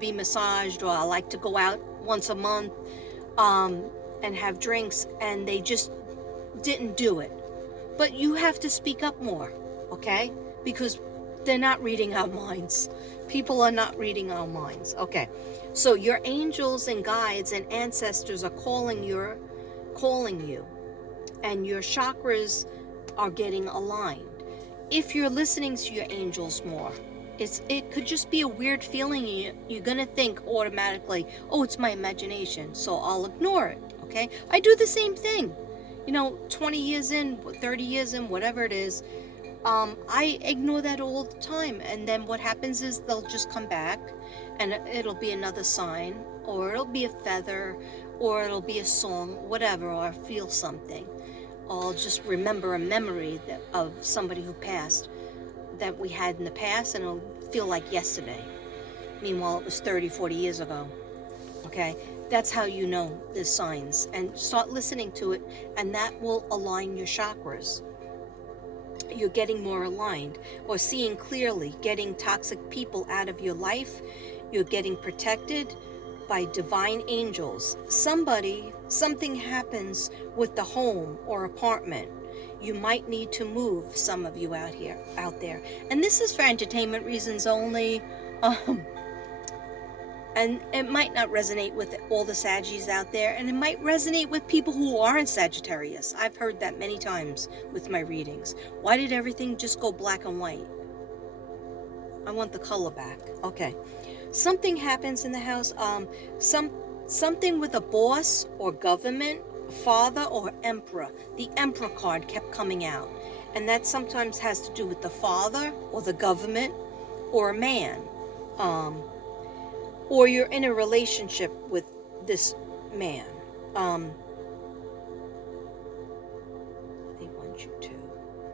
be massaged, or I like to go out once a month and have drinks, and they just didn't do it. But you have to speak up more, okay? Because they're not reading our minds. People are not reading our minds. Okay. So your angels and guides and ancestors are calling you, and your chakras are getting aligned. If you're listening to your angels more, it could just be a weird feeling. You're gonna think automatically, oh, it's my imagination, so I'll ignore it. Okay, I do the same thing. 20 years in, 30 years in, whatever it is, I ignore that all the time. And then what happens is they'll just come back, and it'll be another sign, or it'll be a feather, or it'll be a song, whatever, or I feel something. I'll just remember a memory of somebody who passed that we had in the past, and it'll feel like yesterday. Meanwhile, it was 30, 40 years ago. Okay? That's how you know there's signs. And start listening to it, and that will align your chakras. You're getting more aligned, or seeing clearly, getting toxic people out of your life. You're getting protected by divine angels. Something happens with the home or apartment. You might need to move, some of you out there. And this is for entertainment reasons only. And it might not resonate with all the Saggies out there, and it might resonate with people who aren't Sagittarius. I've heard that many times with my readings. Why did everything just go black and white? I want the color back. Okay. Something happens in the house. Something with a boss or government, father or emperor. The emperor card kept coming out. And that sometimes has to do with the father or the government or a man. Or you're in a relationship with this man. They want you to.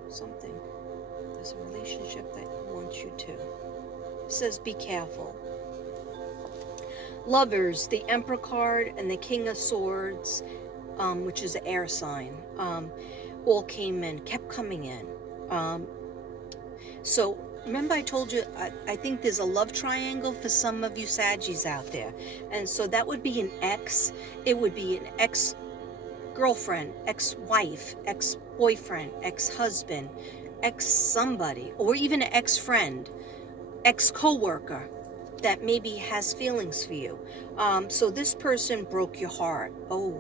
Something. There's a relationship that wants you to. It says be careful. Lovers, the Emperor card and the King of Swords, which is an air sign, all came in, kept coming in. So remember I told you, I think there's a love triangle for some of you Saggies out there. And so that would be an ex. It would be an ex-girlfriend, ex-wife, ex-boyfriend, ex-husband, ex-somebody, or even an ex-friend, ex-co-worker that maybe has feelings for you. So this person broke your heart. Oh,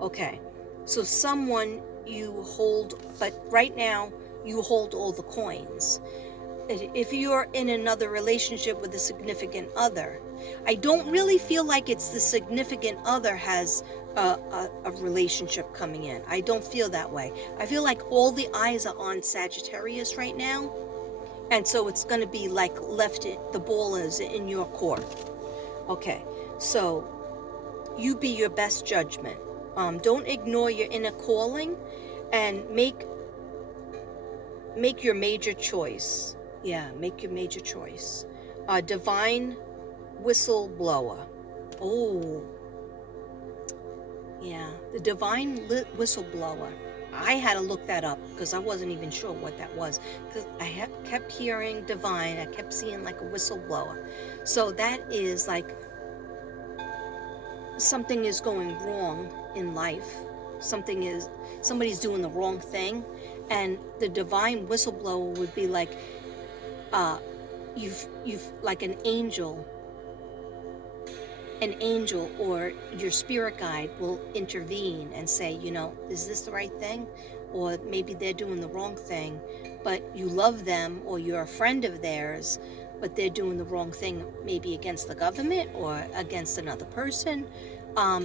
okay. So someone you hold, but right now you hold all the coins. If you're in another relationship with a significant other, I don't really feel like it's the significant other has a relationship coming in. I don't feel that way. I feel like all the eyes are on Sagittarius right now. And so it's going to be like the ball is in your court. Okay, so you be your best judgment. Don't ignore your inner calling, and make your major choice. Yeah, make your major choice. Divine whistleblower. Oh, yeah, the divine whistleblower. I had to look that up because I wasn't even sure what that was, because I kept hearing divine. I kept seeing like a whistleblower. So that is like something is going wrong in life. Somebody's doing the wrong thing, and the divine whistleblower would be like, you've like an angel or your spirit guide will intervene and say, is this the right thing? Or maybe they're doing the wrong thing, but you love them, or you're a friend of theirs, but they're doing the wrong thing, maybe against the government or against another person.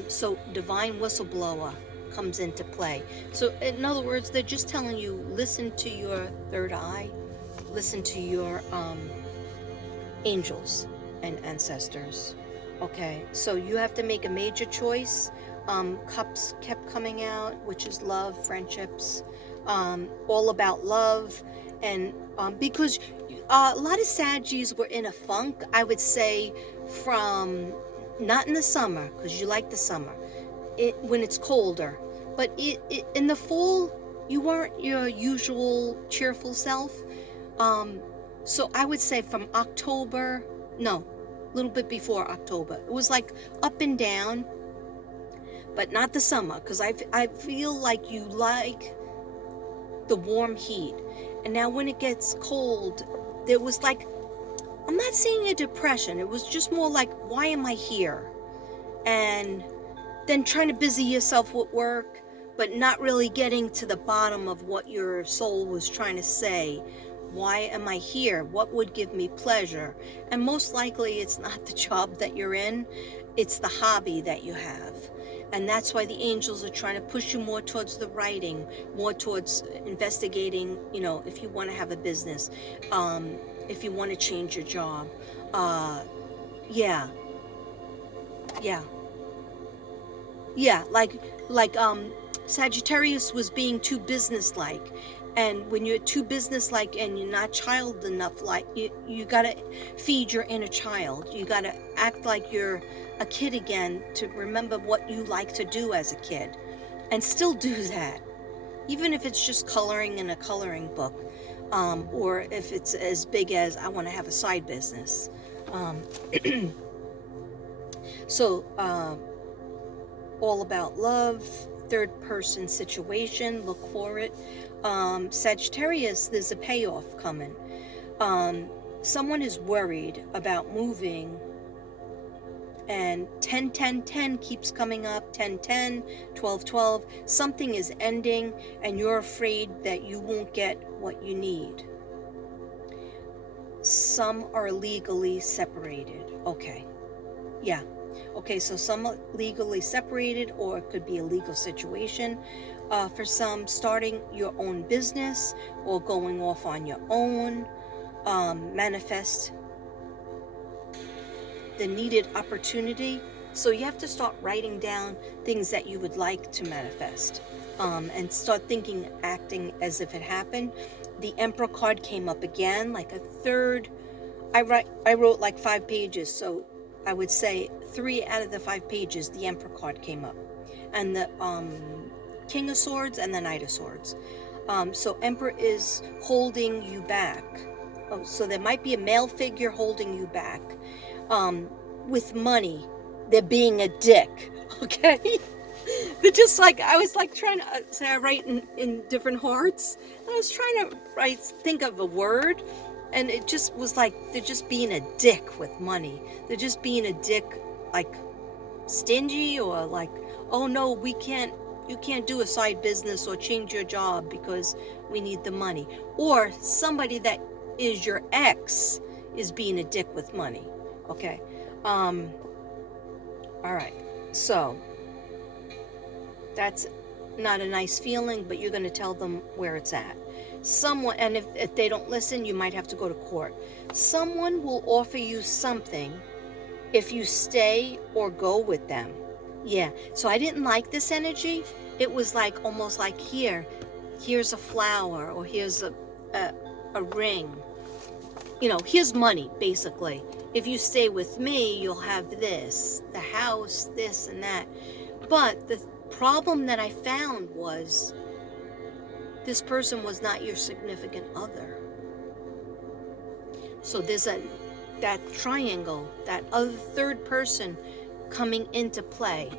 So divine whistleblower comes into play. So in other words, they're just telling you, listen to your third eye, listen to your angels and ancestors. Okay, so you have to make a major choice. Cups kept coming out, which is love, friendships, all about love. And because a lot of Saggies were in a funk, I would say, from not in the summer, because you like the summer, when it's colder, but in the fall, you weren't your usual cheerful self. So I would say from October, no, a little bit before October. It was like up and down, but not the summer, because I feel like you like the warm heat. And now when it gets cold, there was like, I'm not saying a depression, it was just more like, why am I here? And then trying to busy yourself with work, but not really getting to the bottom of what your soul was trying to say. Why am I here? What would give me pleasure? And most likely it's not the job that you're in, it's the hobby that you have. And that's why the angels are trying to push you more towards the writing, more towards investigating, if you want to have a business, if you want to change your job. Yeah. Yeah. Yeah, like Sagittarius was being too businesslike, and when you're too businesslike and you're not child enough, like you gotta feed your inner child. You gotta act like you're a kid again to remember what you like to do as a kid, and still do that, even if it's just coloring in a coloring book, or if it's as big as I want to have a side business. Um, so. All about love, third person situation, look for it. Sagittarius, there's a payoff coming. Someone is worried about moving, and 10 10 10 keeps coming up, 10 10, 12 12. Something is ending, and you're afraid that you won't get what you need. Some are legally separated. Okay. Yeah. Okay, so some legally separated, or it could be a legal situation. For some, starting your own business or going off on your own. Manifest the needed opportunity. So you have to start writing down things that you would like to manifest, and start thinking, acting as if it happened. The Emperor card came up again, like a third. I wrote like 5 pages, so I would say 3 out of the 5 pages, the Emperor card came up. And the King of Swords and the Knight of Swords. So Emperor is holding you back. So there might be a male figure holding you back. With money, they're being a dick, okay? They're just like, I was like trying to say, I write in different hearts. And I was trying to think of a word. And it just was like, they're just being a dick with money. They're just being a dick, like stingy, or like, oh no, you can't do a side business or change your job because we need the money. Or somebody that is your ex is being a dick with money. Okay. All right. So that's not a nice feeling, but you're going to tell them where it's at. Someone, and if they don't listen, you might have to go to court. Someone will offer you something if you stay or go with them. Yeah, so I didn't like this energy. It was like, almost like, here's a flower, or here's a ring. Here's money, basically. If you stay with me, you'll have this, the house, this and that. But the problem that I found was, this person was not your significant other. So there's that triangle, that other third person coming into play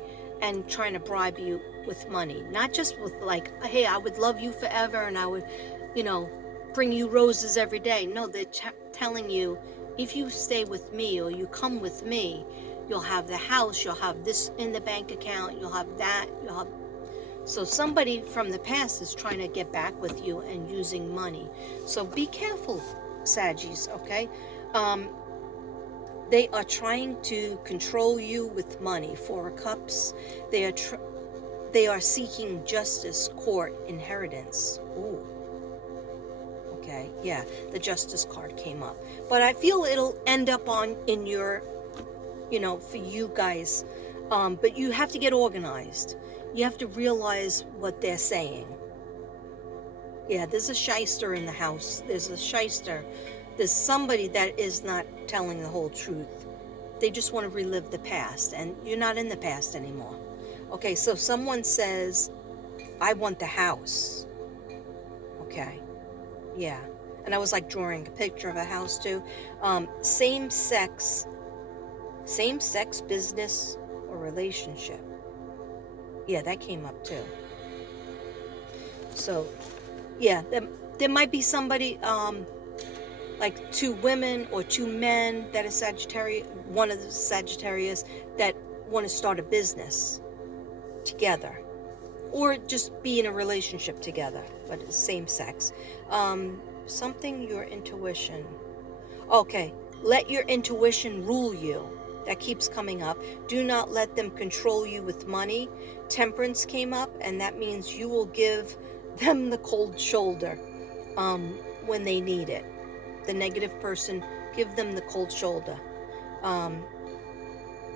and trying to bribe you with money. Not just with like, hey, I would love you forever and I would, bring you roses every day. No, they're telling you, if you stay with me or you come with me, you'll have the house, you'll have this in the bank account, you'll have that, So somebody from the past is trying to get back with you and using money. So be careful, Saggies, okay? They are trying to control you with money. 4 of Cups. They are seeking justice, court, inheritance. Ooh. Okay, yeah, the Justice card came up. But I feel it'll end up in your, for you guys. But you have to get organized. You have to realize what they're saying. Yeah, there's a shyster in the house. There's a shyster. There's somebody that is not telling the whole truth. They just want to relive the past, and you're not in the past anymore. Okay, so someone says, I want the house. Okay, yeah. And I was like drawing a picture of a house too. Same sex Same-sex business or relationship. Yeah, that came up too. So, yeah, there might be somebody, like 2 women or 2 men that are Sagittarius, one of the Sagittarius, that want to start a business together. Or just be in a relationship together, but it's same sex. Something your intuition. Okay, let your intuition rule you. That keeps coming up. Do not let them control you with money. Temperance came up, and that means you will give them the cold shoulder when they need it. The negative person, give them the cold shoulder.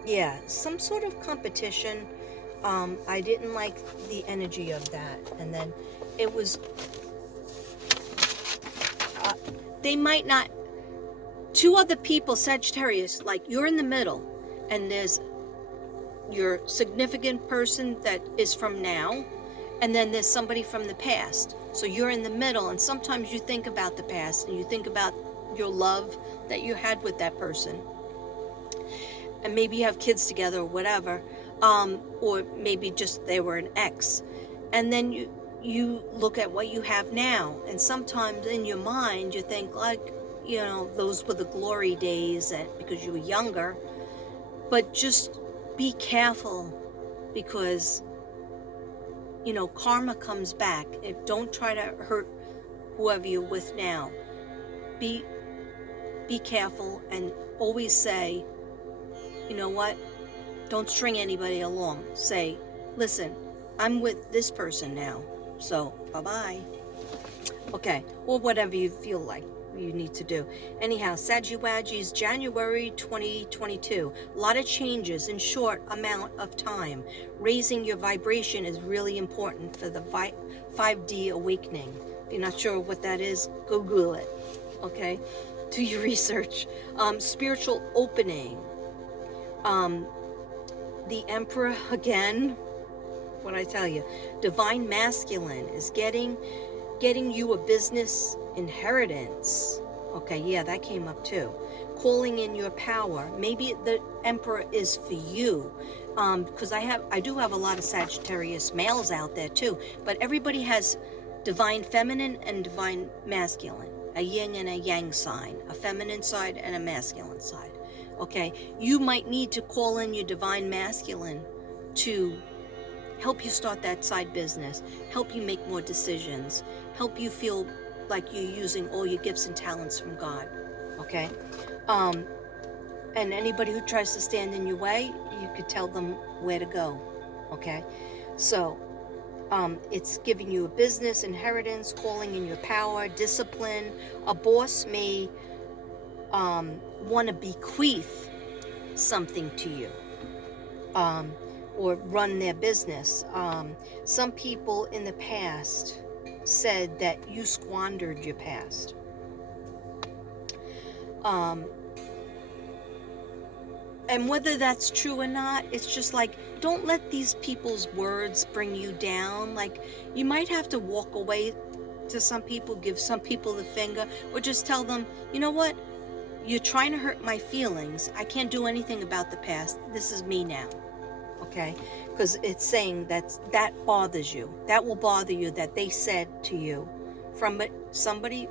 Yeah, some sort of competition. I didn't like the energy of that. And then it was, they might not, 2 other people, Sagittarius, like you're in the middle, and there's your significant person that is from now, and then there's somebody from the past. So you're in the middle, and sometimes you think about the past, and you think about your love that you had with that person. And maybe you have kids together or whatever, or maybe just they were an ex. And then you look at what you have now, and sometimes in your mind you think like, those were the glory days because you were younger. But just be careful, because karma comes back. Don't try to hurt whoever you're with now. Be careful, and always say, you know what, don't string anybody along. Say, listen, I'm with this person now, so bye-bye. Okay, or whatever you feel like you need to do. Anyhow, Sagittarius, January 2022. A lot of changes in short amount of time. Raising your vibration is really important for the 5D awakening. If you're not sure what that is, Google it. Okay, do your research. Spiritual opening. The Emperor again. What I tell you, divine masculine is getting you a business inheritance. Okay, yeah, that came up too. Calling in your power. Maybe the Emperor is for you, because I do have a lot of Sagittarius males out there too. But everybody has divine feminine and divine masculine, a yin and a yang sign, a feminine side and a masculine side. Okay, you might need to call in your divine masculine to help you start that side business, help you make more decisions, help you feel like you're using all your gifts and talents from God. Okay, and anybody who tries to stand in your way, you could tell them where to go. Okay, so it's giving you a business inheritance, calling in your power, discipline. A boss may want to bequeath something to you, or run their business. Some people in the past said that you squandered your past. And whether that's true or not, it's just like, don't let these people's words bring you down. Like, you might have to walk away to some people, give some people the finger, or just tell them, you know what? You're trying to hurt my feelings. I can't do anything about the past. This is me now. Okay? Because it's saying that bothers you. That will bother you, that they said to you. Somebody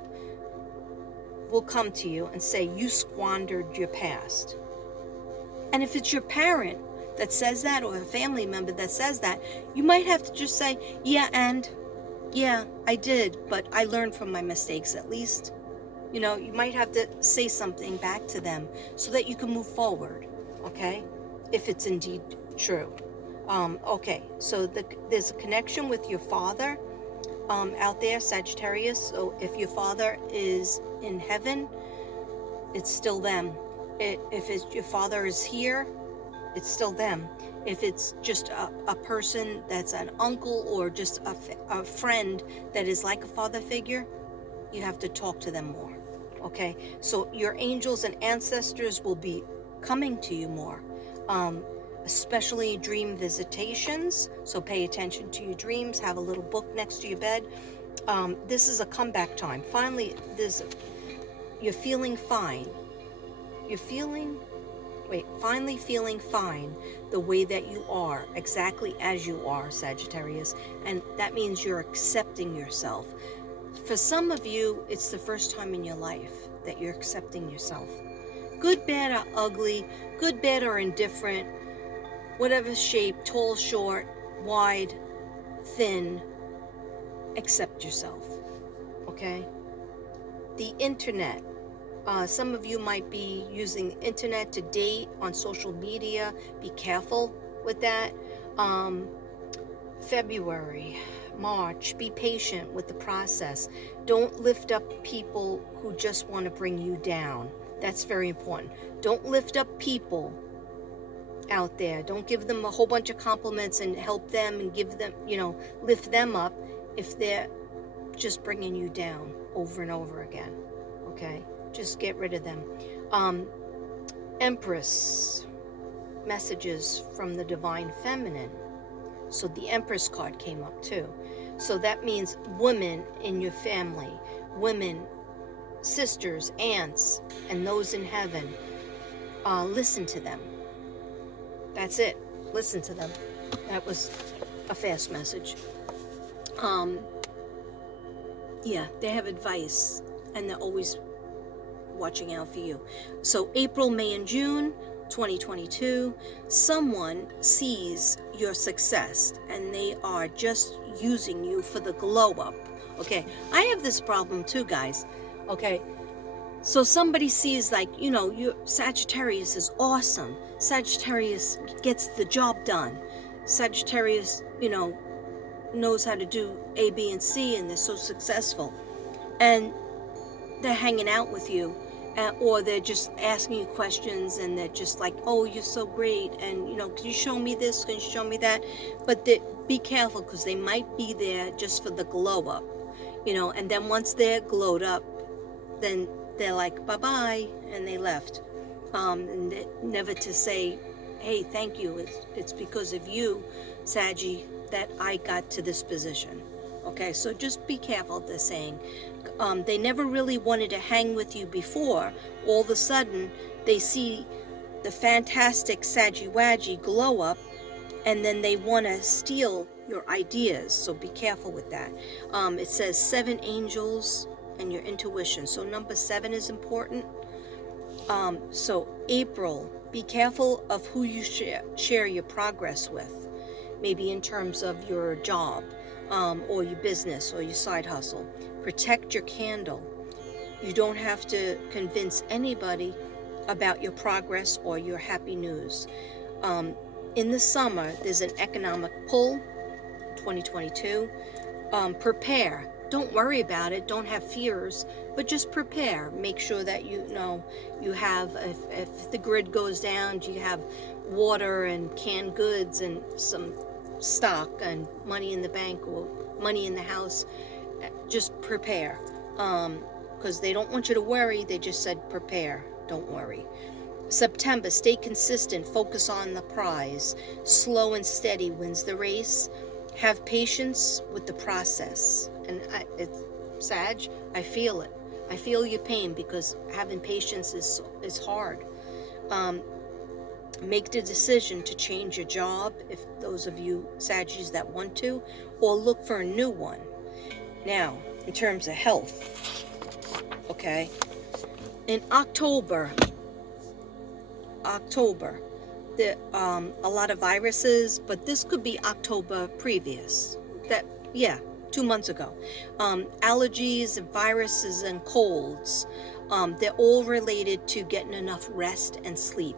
will come to you and say, you squandered your past. And if it's your parent that says that, or a family member that says that, you might have to just say, yeah, I did, but I learned from my mistakes at least. You might have to say something back to them so that you can move forward, okay? If it's indeed true. Okay, so there's a connection with your father out there, Sagittarius. So if your father is in heaven, it's still them. If your father is here, it's still them. If it's just a person that's an uncle or just a friend that is like a father figure, you have to talk to them more. Okay, so your angels and ancestors will be coming to you more, especially dream visitations. So pay attention to your dreams. Have a little book next to your bed. This is a comeback time. Finally, you're feeling fine. You're feeling, finally feeling fine the way that you are, exactly as you are, Sagittarius. And that means you're accepting yourself. For some of you, it's the first time in your life that you're accepting yourself. Good, bad, or ugly, good, bad, or indifferent, whatever shape, tall, short, wide, thin, accept yourself, okay? The internet. Some of you might be using the internet to date on social media. Be careful with that. February, March, be patient with the process. Don't lift up people who just want to bring you down. That's very important. Don't lift up people out there. Don't give them a whole bunch of compliments and help them and give them, lift them up if they're just bringing you down over and over again. Okay? Just get rid of them. Empress, messages from the divine feminine. So the Empress card came up too. So that means women in your family, women, sisters, aunts, and those in heaven. Listen to them. That's it. Listen to them. That was a fast message. Yeah, they have advice, and they're always watching out for you. So April, May, and June 2022, someone sees your success and they are just using you for the glow up. Okay, I have this problem too, guys. Okay, so somebody sees, like, your Sagittarius is awesome. Sagittarius gets the job done. Sagittarius, knows how to do A, B, and C, and they're so successful. And they're hanging out with you, or they're just asking you questions, and they're just like, oh, you're so great, and can you show me this, can you show me that? But be careful, because they might be there just for the glow up, and then once they're glowed up, then they're like, bye-bye, and they left, and never to say, hey, thank you, it's because of you, Saggy, that I got to this position. Okay, so just be careful, they're saying. They never really wanted to hang with you before. All of a sudden, they see the fantastic Saggy-Waggy glow up, and then they want to steal your ideas, so be careful with that. It says 7 angels and your intuition, so number 7 is important. So April, be careful of who you share your progress with, maybe in terms of your job, or your business or your side hustle. Protect your candle. You don't have to convince anybody about your progress or your happy news. In the summer, there's an economic pull, 2022. Prepare. Don't worry about it. Don't have fears, but just prepare. Make sure that you have, if the grid goes down, you have water and canned goods and some stock and money in the bank or money in the house. Just prepare, because they don't want you to worry. They just said prepare, don't worry. September, stay consistent, focus on the prize. Slow and steady wins the race. Have patience with the process. And Sag, I feel it. I feel your pain, because having patience is hard. Make the decision to change your job, if those of you Saggies that want to, or look for a new one. Now, in terms of health, okay, in October, there a lot of viruses, but this could be October previous. 2 months ago. Allergies and viruses and colds, they're all related to getting enough rest and sleep.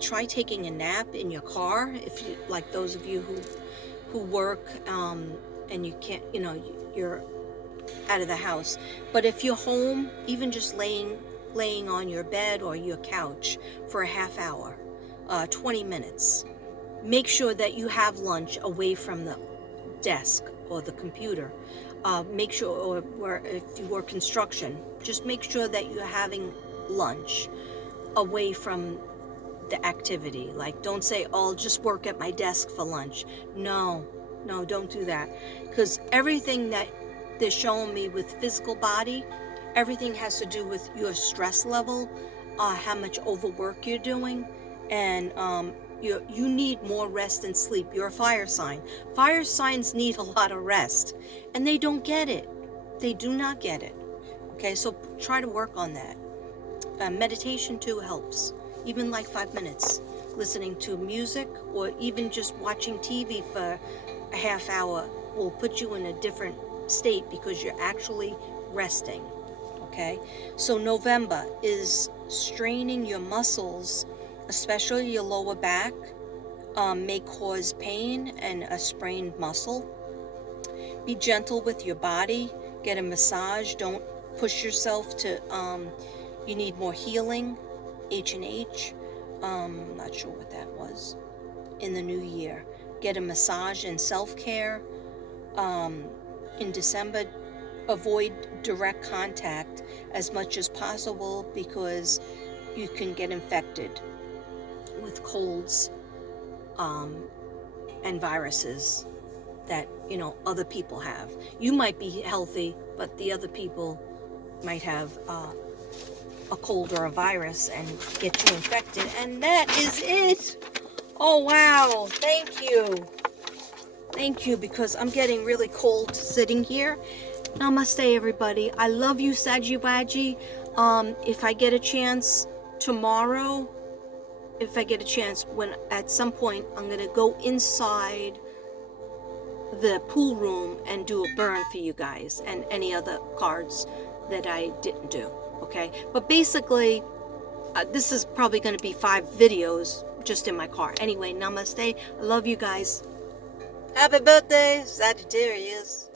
Try taking a nap in your car, if you, like those of you who work, and you can't, you're out of the house. But if you're home, even just laying on your bed or your couch for a half hour, 20 minutes. Make sure that you have lunch away from the desk or the computer. Make sure, or if you work construction, just make sure that you're having lunch away from the activity. Like, don't say, oh, I'll just work at my desk for lunch. No, don't do that. Because everything that they're showing me with physical body, everything has to do with your stress level how much overwork you're doing, and you need more rest and sleep. You're a fire sign. Fire signs need a lot of rest, and they don't get it. They do not get it. Okay, so try to work on that. Meditation too helps, even like 5 minutes. Listening to music or even just watching TV for a half hour will put you in a different state because you're actually resting. Okay, so November is straining your muscles, especially your lower back, may cause pain and a sprained muscle. Be gentle with your body. Get a massage. Don't push yourself to, you need more healing. H&H. Not sure what that was. In the new year. Get a massage and self-care. In December, avoid direct contact as much as possible because you can get infected with colds and viruses that other people have. You might be healthy, but the other people might have a cold or a virus and get you infected. And that is it. Oh wow, thank you, because I'm getting really cold sitting here. Namaste, everybody. I love you, Saji. If I get a chance tomorrow, when at some point I'm gonna go inside the pool room and do a burn for you guys and any other cards that I didn't do. Okay, but basically this is probably going to be 5 videos just in my car. Anyway, namaste. I love you guys. Happy birthday, Sagittarius.